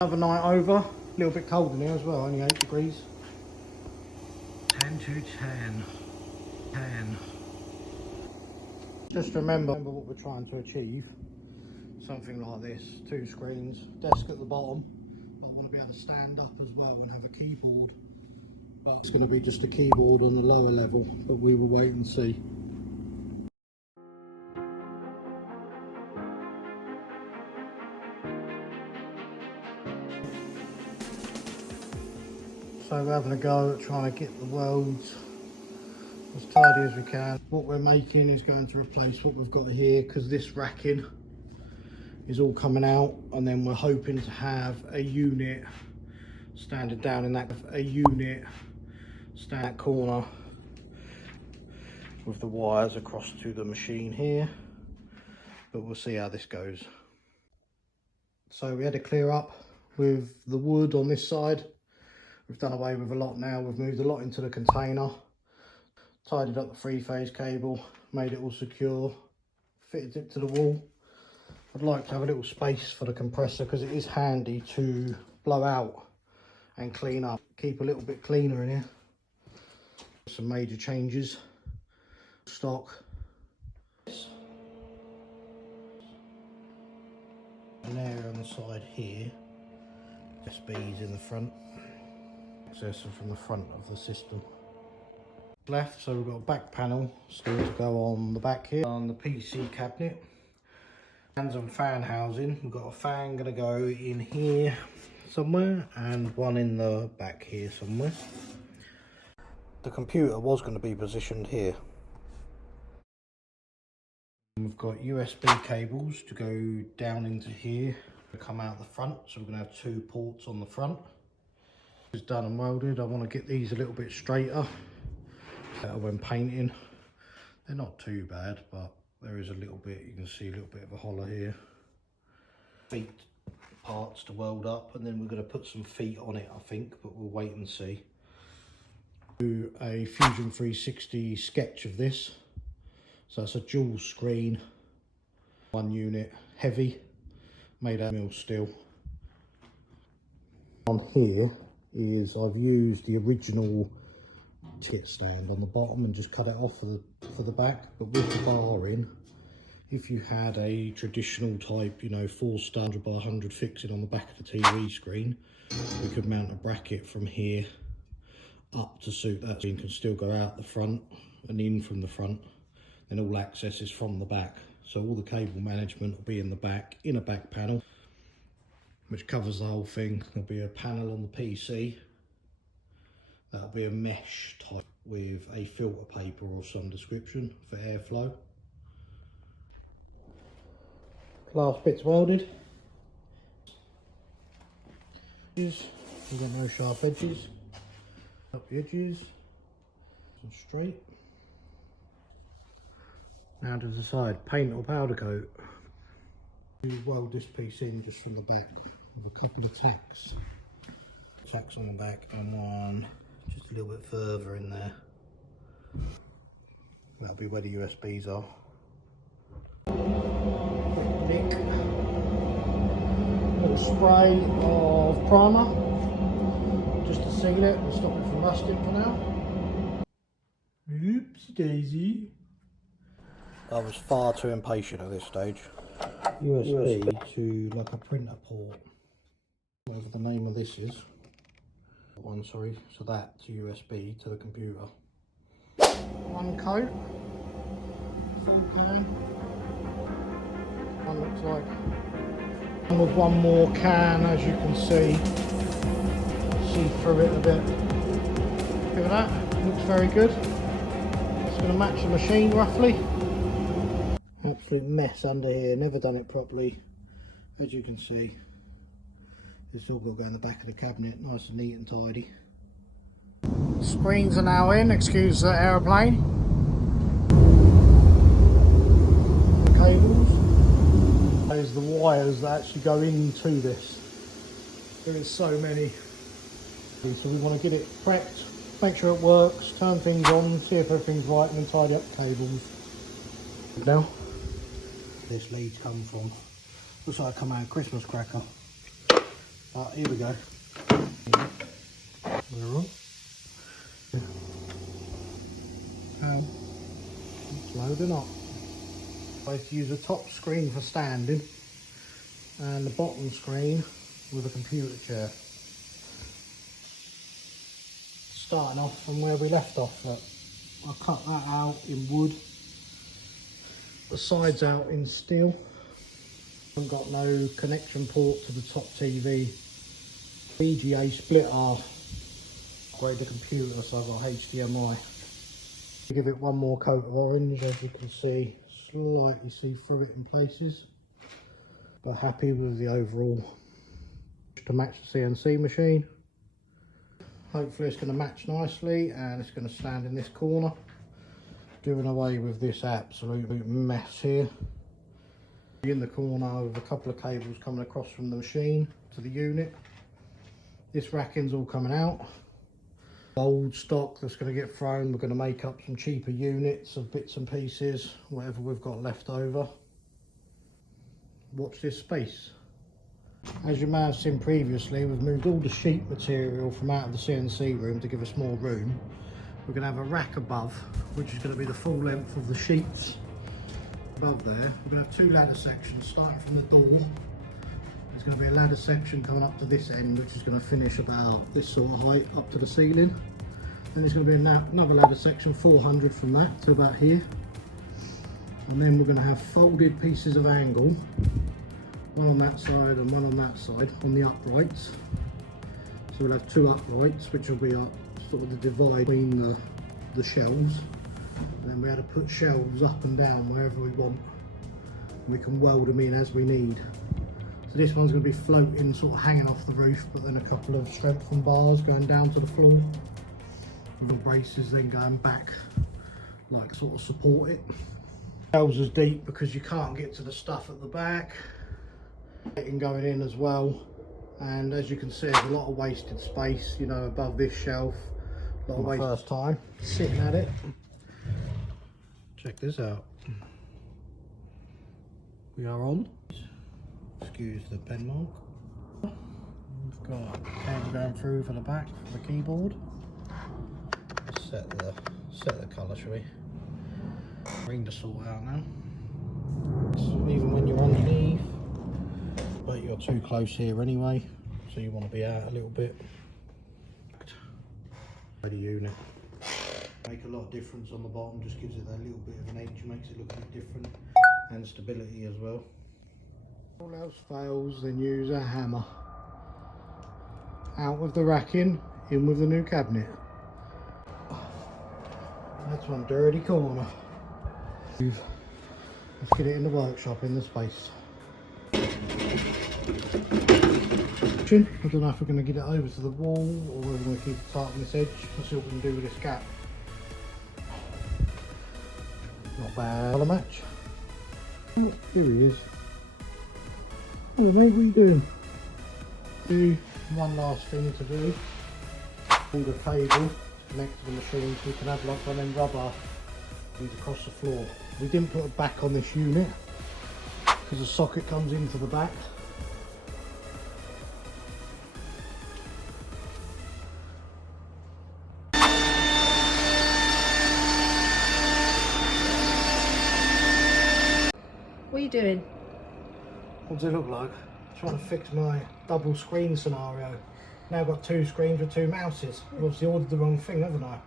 Another night over, a little bit cold in here as well, only 8 degrees. 10 to 10. Just remember what we're trying to achieve. Something like this, 2 screens, desk at the bottom. I want to be able to stand up as well and have a keyboard. But it's going to be just a keyboard on the lower level, but we will wait and see. So we're having a go at trying to get the worlds as tidy as we can. What we're making is going to replace what we've got here, because this racking is all coming out, and then we're hoping to have a unit standing down in that corner with the wires across to the machine here, but we'll see how this goes. So we had to clear up with the wood on this side. We've done away with a lot now. We've moved a lot into the container, tidied up the 3-phase cable, made it all secure, fitted it to the wall. I'd like to have a little space for the compressor because it is handy to blow out and clean up, keep a little bit cleaner in here. Some major changes. Stock. An area on the side here. SBs in the front. Access from the front of the system. Left, so we've got a back panel still to go on the back here. On the PC cabinet. Fans and fan housing. We've got a fan going to go in here somewhere and one in the back here somewhere. The computer was going to be positioned here. We've got USB cables to go down into here, to come out the front, so we're going to have 2 ports on the front. It's done and welded. I want to get these a little bit straighter when painting. They're not too bad, but there is a little bit, you can see a little bit of a hollow here. Feet parts to weld up, and then we're going to put some feet on it, I think, but we'll wait and see. Do a Fusion 360 sketch of this. So it's a dual screen, 1 unit, heavy, made out of mill steel. On here is I've used the original ticket stand on the bottom and just cut it off for the back, but with the bar in, if you had a traditional type, you know, 4-star 100 by 100 fixing on the back of the TV screen, we could mount a bracket from here up to suit that. So you can still go out the front and in from the front, then all access is from the back. So all the cable management will be in the back, in a back panel, which covers the whole thing. There'll be a panel on the PC. That'll be a mesh type with a filter paper of some description for airflow. Last bit's welded. We've got no sharp edges. Up the edges, and straight. Now to decide, paint or powder coat. We weld this piece in just from the back with a couple of tacks. Tacks on the back and one just a little bit further in there. That'll be where the USBs are. Quick nick. Little spray of primer just to seal it and stop it from rusting for now. Oopsie daisy. I was far too impatient at this stage. USB to like a printer port, whatever the name of this is. One, sorry, so that to USB to the computer. 1 coat, full can. One looks like. And with 1 more can, as you can see through it a bit. Look at that, looks very good. It's going to match the machine roughly. Absolute mess under here, never done it properly. As you can see, it's all got to go in the back of the cabinet, nice and neat and tidy. Screens are now in, excuse the aeroplane. The cables. There's the wires that actually go into this. There is so many. So we want to get it prepped, make sure it works, turn things on, see if everything's right, and then tidy up the cables. Now, this lead's come from, looks like a come out Christmas cracker. Here we go. We're on. And it's loading up. I use a top screen for standing and the bottom screen with a computer chair. Starting off from where we left off, I cut that out in wood, the sides out in steel. I've got no connection port to the top TV. VGA split half. Upgrade the computer, so I've got HDMI. Give it one more coat of orange, as you can see, slightly see through it in places, but happy with the overall to match the CNC machine. Hopefully it's going to match nicely and it's going to stand in this corner, doing away with this absolute mess here. In the corner with a couple of cables coming across from the machine to the unit. This racking's all coming out. Old stock that's going to get thrown. We're going to make up some cheaper units of bits and pieces, whatever we've got left over. Watch this space. As you may have seen previously, we've moved all the sheet material from out of the CNC room to give us more room. We're going to have a rack above, which is going to be the full length of the sheets above there. We're going to have two ladder sections starting from the door. There's going to be a ladder section coming up to this end, which is going to finish about this sort of height up to the ceiling. Then there's going to be another ladder section 400 from that to about here. And then we're going to have folded pieces of angle, one on that side and one on that side on the uprights. So we'll have two uprights, which will be sort of the divide between the shelves. And then we had to put shelves up and down wherever we want. And we can weld them in as we need. So this one's going to be floating, sort of hanging off the roof, but then a couple of strengthened bars going down to the floor. With the braces then going back, like sort of support it. Shelves is deep because you can't get to the stuff at the back. Going in as well, and as you can see, there's a lot of wasted space, you know, above this shelf. A lot of waste. First time sitting at it. Check this out. We are on. Excuse the pen mark. We've got cable going through for the back for the keyboard. Set the colour, shall we? Ring to sort out now. So even when you're underneath, but you're too close here anyway, so you want to be out a little bit. The unit make a lot of difference on the bottom, just gives it that little bit of an edge, makes it look a bit different, and stability as well. All else fails, then use a hammer. Out with the racking, in with the new cabinet. That's one dirty corner. Let's get it in the workshop in the space. I don't know if we're going to get it over to the wall or whether we're going to keep it tight on this edge. Let's see what we can do with this gap. Not bad. Colour match. Oh, here he is. Oh mate, what are you doing? Do one last thing to do. Pull the cable to connect to the machine so we can have like one of them rubber things across the floor. We didn't put a back on this unit because the socket comes into the back. What are you doing? What does it look like? Trying to fix my double screen scenario. Now I've got two screens with two mouses. I've obviously ordered the wrong thing, haven't I?